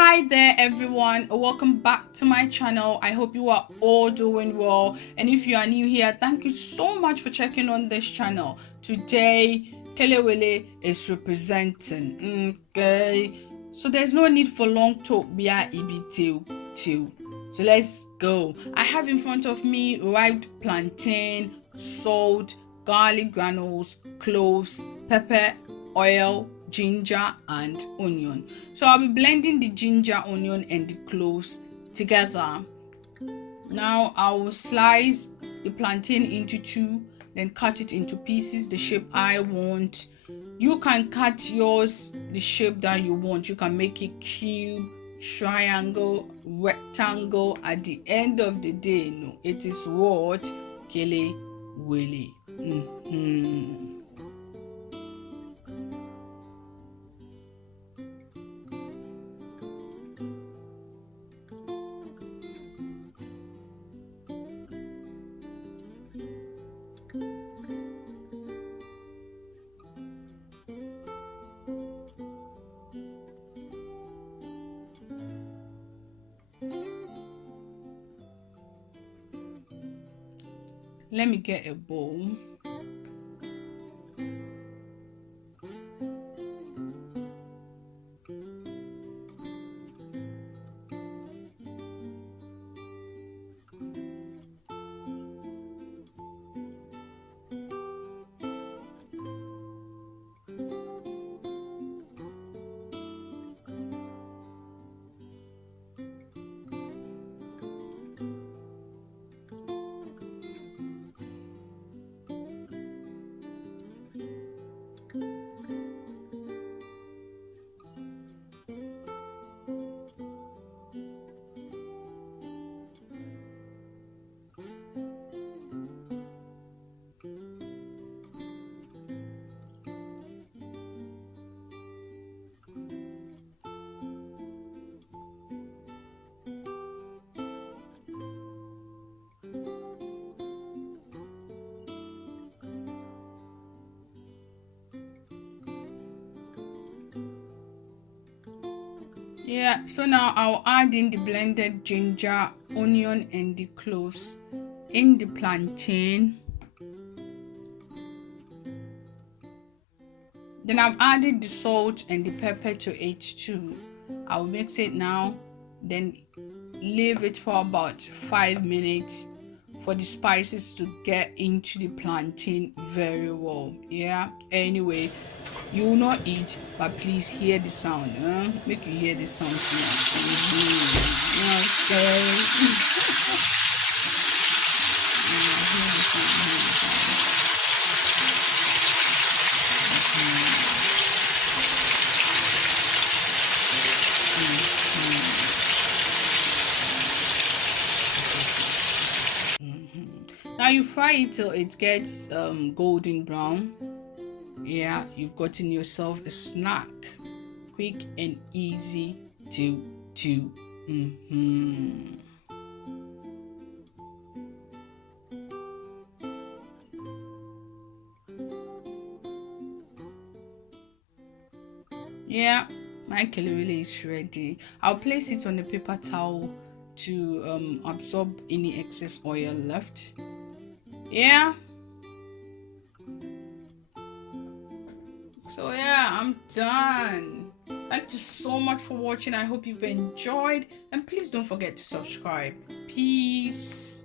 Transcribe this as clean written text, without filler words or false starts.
Hi there everyone, welcome back to my channel. I hope you are all doing well, and if you are new here, thank you so much for checking on this channel. Today Kelewele is representing. Okay, so there's no need for long talk. So let's go. I have in front of me riped plantain, salt, garlic granules, cloves, pepper, oil, ginger and onion. So I'll be blending the ginger, onion and the cloves together. Now I will slice the plantain into two, then cut it into pieces the shape I want. You can cut yours the shape that you want. You can make it cube, triangle, rectangle. At the end of the day, no, it is what Kelewele. Let me get a bowl. Yeah, so now I'll add in the blended ginger, onion and the cloves in the plantain. Then I've added the salt and the pepper to it too. I'll mix it now, then leave it for about 5 minutes for the spices to get into the plantain very well. Yeah, anyway, you will not eat, but please hear the sound. Make you hear the sound. Now you fry it till it gets golden brown. Yeah, you've gotten yourself a snack, quick and easy to do. Yeah, my Kelewele is ready. I'll place it on a paper towel to absorb any excess oil left. Yeah. So yeah, I'm done. Thank you so much for watching. I hope you've enjoyed, and please don't forget to subscribe. Peace.